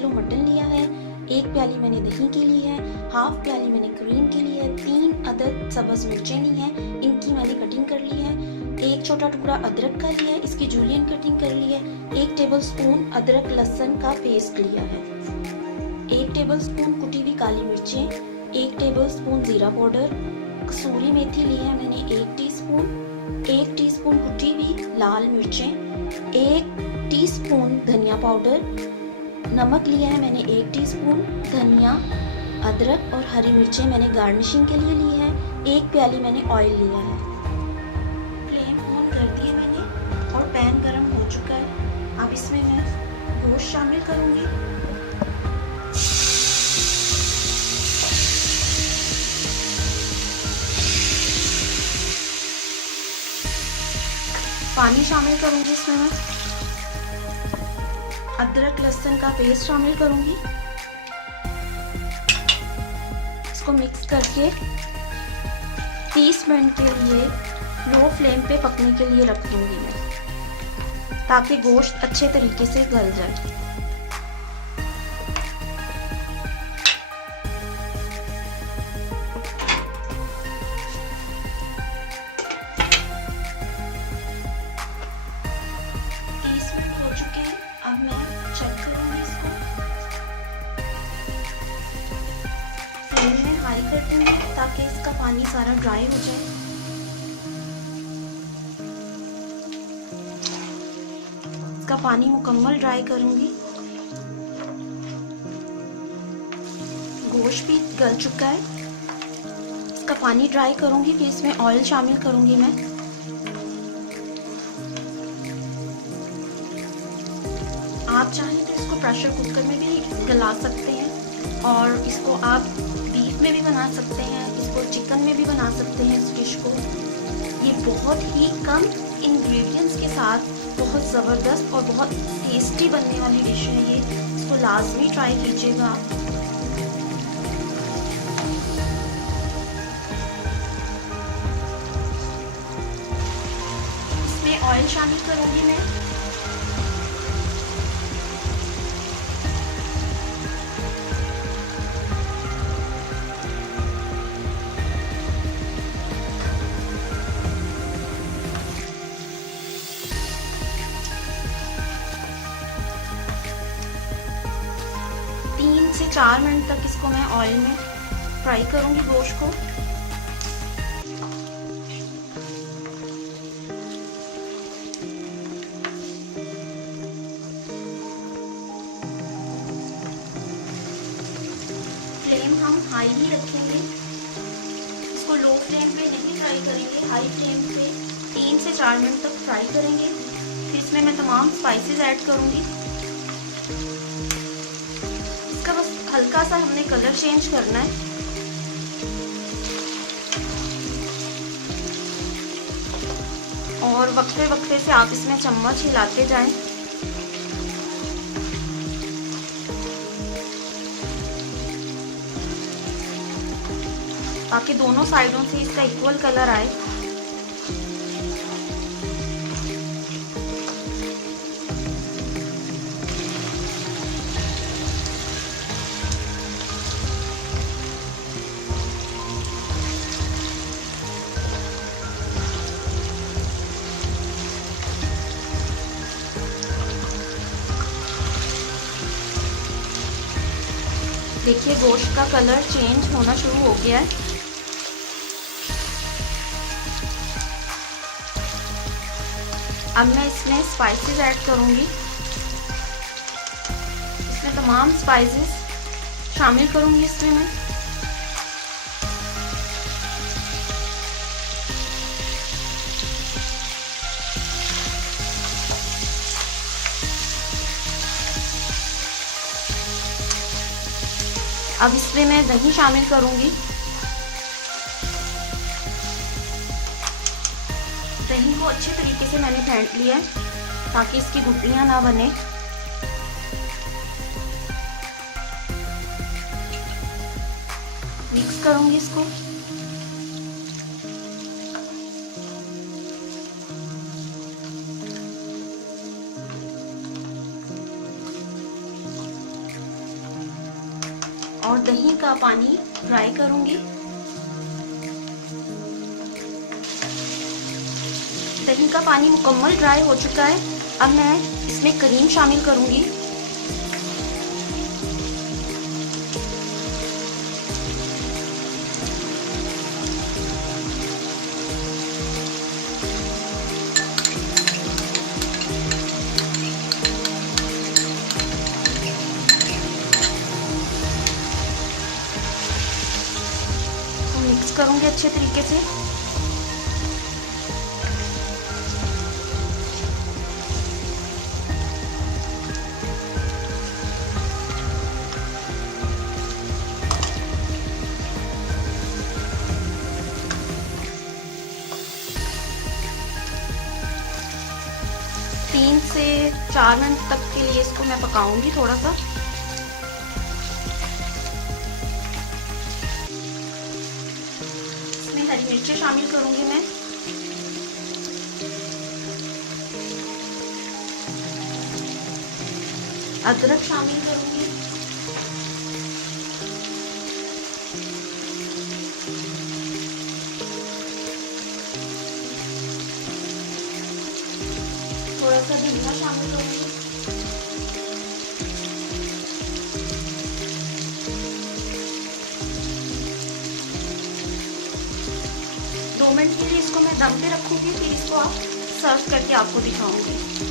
Kilo mutton लिया है, 1 प्याली मैंने दही की ली है, हाफ प्याली मैंने क्रीम की ली है, 3 अदद सब्ज़ मिर्चें ली हैं, इनकी मैंने कटिंग कर ली है, 1 छोटा टुकड़ा अदरक का लिया है, इसकी जूलियन कटिंग कर ली है, 1 टेबलस्पून अदरक लहसुन का पेस्ट लिया है, 1 टेबलस्पून कुटी हुई काली मिर्चें, 1 टेबलस्पून जीरा पाउडर, कसूरी मेथी ली है मैंने 1 टीस्पून, 1 टीस्पून कुटी हुई लाल मिर्चें, 1 टीस्पून धनिया पाउडर, नमक लिया है मैंने 1 टीस्पून, धनिया, अदरक और हरी मिर्चें मैंने गार्निशिंग के लिए ली है, 1 प्याली मैंने ऑयल लिया है। फ्लेम ऑन कर दी है मैंने और पैन गरम हो चुका है। अब इसमें मैं गोश्त शामिल करूँगी। पानी शामिल करूँगी इसमें मैं, अदरक लहसुन का पेस्ट शामिल करूँगी, इसको मिक्स करके 30 मिनट के लिए लो फ्लेम पे पकने के लिए रख दूँगी मैं, ताकि गोश्त अच्छे तरीके से गल जाए। अब मैं चेक करूँगी इसको, फ्लेम में हाई कर दूँगी ताकि इसका पानी सारा ड्राई हो जाए। इसका पानी मुकम्मल ड्राई करूँगी। गोश्त भी गल चुका है, इसका पानी ड्राई करूँगी, फिर इसमें ऑयल शामिल करूँगी मैं। आप चाहें तो इसको प्रेशर कुकर में भी गला सकते हैं और इसको आप बीफ में भी बना सकते हैं, इसको चिकन में भी बना सकते हैं इस डिश को। ये बहुत ही कम इंग्रेडिएंट्स के साथ बहुत ज़बरदस्त और बहुत टेस्टी बनने वाली डिश है ये। इसको लाजमी ट्राई कीजिएगा। इसमें ऑयल शामिल करूँगी मैं। से 4 मिनट तक इसको मैं ऑयल में फ्राई करूंगी गोश्त को। फ्लेम हम हाई ही रखेंगे, इसको लो फ्लेम पे नहीं फ्राई करेंगे, हाई फ्लेम पे 3 से 4 मिनट तक फ्राई करेंगे। फिर इसमें मैं तमाम स्पाइसेस ऐड करूंगी। हल्का सा हमने कलर चेंज करना है। और वक्फे वक्फे से आप इसमें चम्मच हिलाते जाएं। ताकि दोनों साइडों से इसका इक्वल कलर आए। देखिए गोश्त का कलर चेंज होना शुरू हो गया है। अब मैं इसमें स्पाइसेस ऐड करूंगी। इसमें तमाम स्पाइसेस शामिल करूंगी इसमें मैं। अब इसमें मैं दही शामिल करूंगी। दही को अच्छे तरीके से मैंने फेंट लिया है ताकि इसकी गुठलियां ना बने। मिक्स करूंगी इसको। और दही का पानी फ्राई करूंगी। दही का पानी मुकम्मल ड्राई हो चुका है। अब मैं इसमें क्रीम शामिल करूंगी। मिक्स करूंगी अच्छे तरीके से। तीन से 4 मिनट तक के लिए इसको मैं पकाऊंगी थोड़ा सा। इसमें हरी मिर्ची शामिल करूंगी मैं। अदरक शामिल करूंगी। थोड़ा सा धनिया शामिल करूंगी। दो मिनट के लिए इसको मैं दम पे रखूंगी, फिर इसको आप सर्व करके आपको दिखाऊंगी।